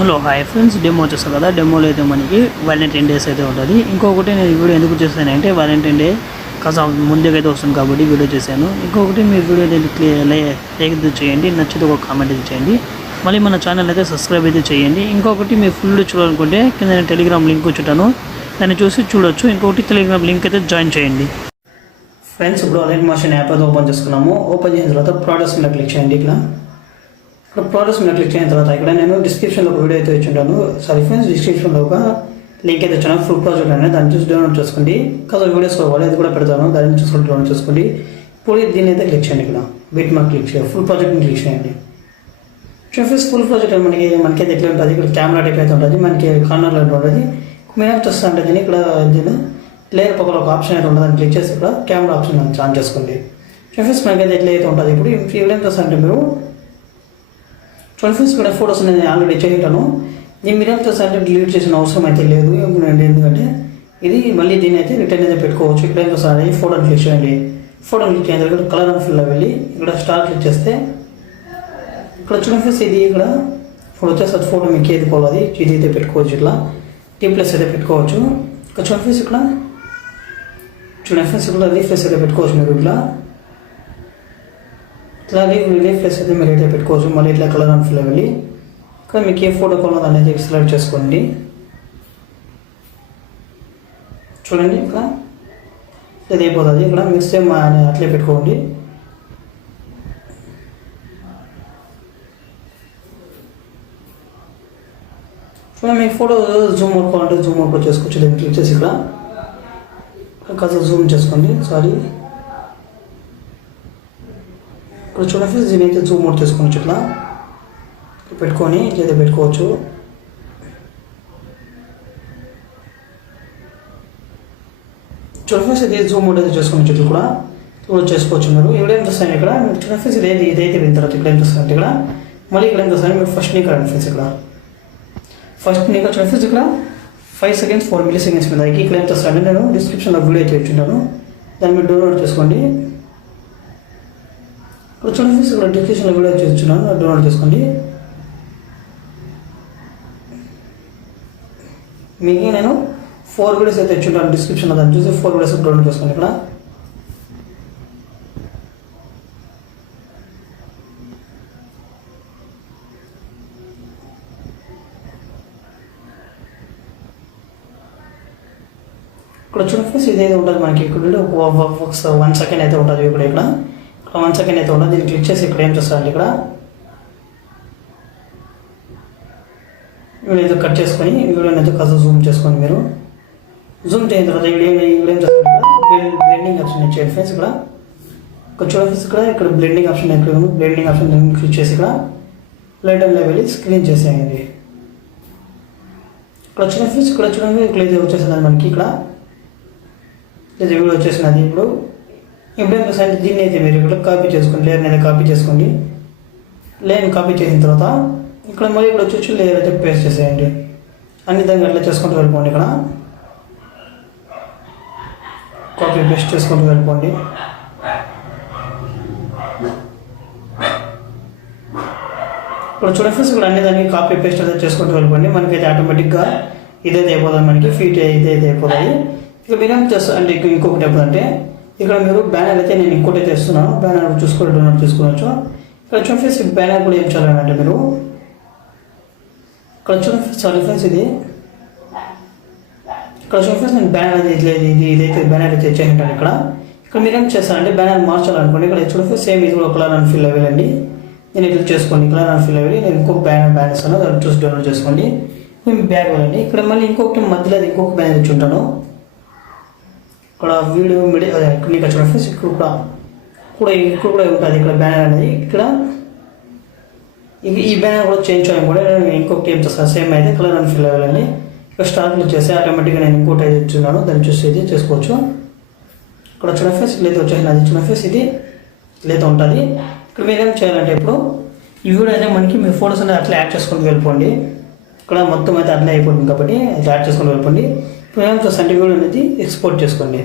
Hello hi friends, demo వచ్చేస్తాను కదా. డెమోలో అయితే మనకి వాలంటైన్ డేస్ అయితే ఉంటుంది. ఇంకొకటి నేను వీడియో ఎందుకు చేశానంటే వాలంటైన్ డే కాస్త ముందుగా అయితే వస్తుంది కాబట్టి వీడియో చేశాను. ఇంకొకటి మీ వీడియో లైక్ చేయండి, నచ్చితే ఒక కామెంట్ అయితే చేయండి, మళ్ళీ మన ఛానల్ అయితే సబ్స్క్రైబ్ అయితే చేయండి. ఇంకొకటి మీ ఫుల్ చూడాలనుకుంటే కింద నేను టెలిగ్రామ్ లింక్ వచ్చుంటాను, దాన్ని చూసి చూడొచ్చు. ఇంకొకటి టెలిగ్రామ్ లింక్ అయితే జాయిన్ చేయండి. ఫ్రెండ్స్, ఇప్పుడు అలైన్ మోషన్ యాప్ అయితే ఓపెన్ చేసుకున్నాము. ఓపెన్ చేసిన తర్వాత ప్రోడక్ట్స్ మీద క్లిక్ చేయండి. ఇక్కడ ప్రోడక్ట్స్ మీద క్లిక్ చేసిన తర్వాత ఇక్కడ నేను డిస్క్రిప్షన్లో ఒక వీడియో అయితే ఇచ్చింటాను. సారీ ఫ్రెండ్స్, డిస్క్రిప్షన్లో ఒక లింక్ అయితే ఇచ్చాను, ఫుల్ ప్రాజెక్ట్ అనేది. దాన్ని చూసి డౌన్లోడ్ చేసుకోండి. కాదు వీడియోస్ కావాలి, అది కూడా పెడతాను, దాన్ని చూసుకొని డౌన్లోడ్ చేసుకోండి. ఇప్పుడు దీన్ని అయితే క్లిక్ చేయండి. ఇక్కడ బిట్ మార్క్ క్లిక్ చేయండి, ఫుల్ ప్రాజెక్ట్ని క్లిక్ చేయండి. ఫ్రెండ్స్, ఫుల్ ప్రాజెక్ట్ మనకైతే ఎట్లా ఉంటుంది, ఇక్కడ కెమెరా టైప్ అయితే ఉంటుంది, మనకి కార్నర్లో ఉంటుంది. మేము చూస్తా అంటే కానీ ఇక్కడ లేయర్ పక్కన ఒక ఆప్షన్ అయితే ఉంటుంది, దాన్ని క్లిక్ చేసి ఇక్కడ కెమెరా ఆప్షన్ ఆన్ చేసుకోండి. ఫ్రెండ్స్, మనకైతే ఎట్లా అయితే ఉంటుంది. ఇప్పుడు ఇక్కడ ఏం చేస్తా అంటే మీరు ఫ్రెండ్స్ ఇక్కడ ఫోటోస్ నేను ఆల్రెడీ చేయటాను. దీన్ని మీరు ఏం చేస్తారంటే డిలీట్ చేసిన అవసరం అయితే లేదు, ఎందుకంటే ఇది మళ్ళీ దీన్ని అయితే రిటర్న్ అయితే పెట్టుకోవచ్చు. ఇక్కడ ఏం చేస్తారు, ఈ ఫోటోని క్లిక్ చేయండి. ఫోటోని క్లిక్ చేయండి, ఇక్కడ కలర్ అండ్ ఫిల్లో వెళ్ళి ఇక్కడ స్టార్ క్లిక్ చేస్తే ఇక్కడ చూడండి ఫ్రెండ్స్, ఇది ఇక్కడ ఇప్పుడు వచ్చేసి ఫోటో మీకు ఏది పోవాలి ఇది అయితే పెట్టుకోవచ్చు. ఇట్లా టీప్లెస్ అయితే పెట్టుకోవచ్చు. ఇక్కడ చూడండి ఫ్రెండ్స్, ఇక్కడ చూడండి ఫ్రెండ్స్, ఇక్కడ రీఫ్రెష్ అయితే పెట్టుకోవచ్చు. మీరు ఇట్లా రీఫ్రెష్ అయితే మీరు అయితే పెట్టుకోవచ్చు. మళ్ళీ ఇట్లా కలర్ అండ్ ఫిల్ వెళ్ళి ఇక్కడ మీకు ఏ ఫోటో కావాలో అనేది సెలెక్ట్ చేసుకోండి. చూడండి, ఇక్కడ ఇది అయిపోతుంది. ఇక్కడ మీరు సేమ్ అట్లే పెట్టుకోండి. చూడండి, మీకు ఫోటో జూమ్ అవుట్ కావాలంటే జూమ్ అవుట్ చేసుకోవచ్చు. దాన్ని క్లిక్ చేసి ఇక్కడ కాస్త జూమ్ చేసుకోండి. సారీ, ఇక్కడ చూడండి, దీని అయితే జూమ్ అవుట్ చేసుకోవచ్చు. ఇట్లా పెట్టుకొని ఇట్లయితే పెట్టుకోవచ్చు. చూడండి, ఇది జూమ్ అవుట్ అయితే చేసుకోవచ్చు. ఇట్లా కూడా చేసుకోవచ్చు. మీరు ఇక్కడ ఏం చేస్తాను, ఇక్కడ చూడండి, ఇదైతే విన్న తర్వాత ఇక్కడ ఏం చేస్తారంటే ఇక్కడ మళ్ళీ ఇక్కడ ఏం చేస్తాను, మీరు ఫస్ట్ నీకు ఫ్రెండ్స్ ఇక్కడ ఫస్ట్ నీకు చూడండి, ఇక్కడ 5 seconds 4 milliseconds మీద ఇక్కడ ఏం చేస్తానంటే నేను డిస్క్రిప్షన్లో వీడియో అయితే ఇచ్చింటాను, దాన్ని మీరు డౌన్లోడ్ చేసుకోండి. ఇప్పుడు చూడండి, ఇక్కడ డిస్క్రిప్షన్లో వీడియో ఇచ్చున్నాను, డౌన్లోడ్ చేసుకోండి. మీకు నేను 4 వీడియోస్ అయితే ఇచ్చుంటాను డిస్క్రిప్షన్లో, దాన్ని చూసి 4 వీడియోస్ డౌన్లోడ్ చేసుకోండి. ఇక్కడ ఇక్కడ చూడండి, ఇదైతే ఉంటుంది మనకి. ఇక్కడ 1 second అయితే ఉంటుంది. ఇక్కడ 1 second అయితే ఉంటుంది. దీన్ని క్లిక్ చేసి ఇక్కడ ఏం చేస్తారంటే ఇక్కడ వీడియో అయితే కట్ చేసుకొని వీడియోని అయితే కాస్త జూమ్ చేసుకోండి. మీరు జూమ్ చేసిన తర్వాత వీడియో ఏం చేస్తారు, బ్లెండింగ్ ఆప్షన్ ఇచ్చేయండి ఫ్రెండ్స్. ఇక్కడ చూడండి, ఇక్కడ blending option blending option click చేసి ఇక్కడ లైట్ అండ్ వెళ్ళి స్క్రీన్ చేసేయండి. ఇక్కడ చూడండి ఫ్రెండ్స్, ఇక్కడ చూడండి, ఇక్కడ అయితే వచ్చేసింది మనకి. ఇక్కడ ఇది వీడియో వచ్చేసినది. ఇప్పుడు ఏం చేస్తారంటే దీన్ని అయితే మీరు ఇక్కడ కాపీ చేసుకోండి, లేయర్ని అయితే కాపీ చేసుకోండి. లేయర్ని కాపీ చేసిన తర్వాత ఇక్కడ మళ్ళీ ఇక్కడ వచ్చి లేయర్ అయితే పేస్ట్ చేసేయండి. అన్ని దాన్ని అట్లా చేసుకుంటూ వెళ్ళిపోండి. ఇక్కడ కాపీ పేస్ట్ చేసుకుంటూ వెళ్ళిపోండి. ఇప్పుడు చూడండి ఫ్రెండ్స్, ఇక్కడ అన్ని దానికి కాపీ పేస్ట్ అయితే చేసుకుంటూ వెళ్ళిపోండి. మనకైతే ఆటోమేటిక్గా ఇదైతే అయిపోతుంది, మనకి ఫీట్ ఇదైతే అయిపోతాయి. ఇక మీరు ఏం చేస్తారు అంటే ఇంకొకటి అయిపోతుందంటే ఇక్కడ మీరు బ్యానర్ అయితే నేను ఇంకోటి అయితే ఇస్తున్నాను, బ్యానర్ చూసుకొని డౌన్లోడ్ చేసుకోవచ్చు. ఇక్కడ చూడండి, బ్యానర్ కూడా ఏం చేయాలంటే మీరు ఇక్కడ చూడండి, సారీ ఫ్రెండ్స్, ఇది ఇక్కడ చూడండి, నేను బ్యానర్ అయితే ఇదైతే బ్యానర్ అయితే ఇచ్చేయంటాను. ఇక్కడ మీరు ఏం చేస్తారంటే బ్యానర్ మార్చాలనుకోండి. ఇక్కడ చూడండి, సేమ్ ఇది కూడా కలర్ అండ్ ఫిల్ వెళ్ళండి. నేను ఇట్లా చేసుకోండి, కలర్ అండ్ ఫిల్ వెళ్ళి నేను ఇంకొక బ్యానర్ ఇస్తాను, దాన్ని చూసి డౌన్లోడ్ చేసుకోండి. మేము బ్యాగ్ వెళ్ళండి. ఇక్కడ మళ్ళీ ఇంకొకటి మధ్యలో ఇంకొక బ్యానర్ ఇచ్చి ఉంటాను. ఇక్కడ వీడియో మీకు చూడండి, ఇక్కడ కూడా ఉంటుంది ఇక్కడ బ్యానర్ అనేది. ఇక్కడ ఈ బ్యానర్ కూడా చేంజ్ చేయడం కూడా నేను ఇంకొకటి ఏం చేస్తాను, సేమ్ అయితే కలర్ అండ్ ఫిల్ వెళ్ళండి. ఇక్కడ స్టార్ట్ చేస్తే ఆటోమేటిక్గా నేను ఇంకోటి అయితే ఇచ్చున్నాను, దాన్ని చూసి ఇది చేసుకోవచ్చు. ఇక్కడ చూడండి ఫ్రెండ్స్, ఇట్లయితే వచ్చేసింది. అది చూడండి ఫ్రెండ్స్, ఇది ఇట్లయితే ఉంటుంది. ఇక్కడ మీరు ఏం చేయాలంటే ఇప్పుడు ఈ వీడియో అయితే మనకి మీ ఫోటోస్ అనేది అట్లా యాడ్ చేసుకుంటూ వెళ్ళిపోండి. ఇక్కడ మొత్తం అయితే అట్లా అయిపోతుంది కాబట్టి అట్లా యాడ్ చేసుకుంటూ వెళ్ళిపోండి. ఇప్పుడు ఏం చేస్తారంటే వీడియో అనేది ఎక్స్పోర్ట్ చేసుకోండి.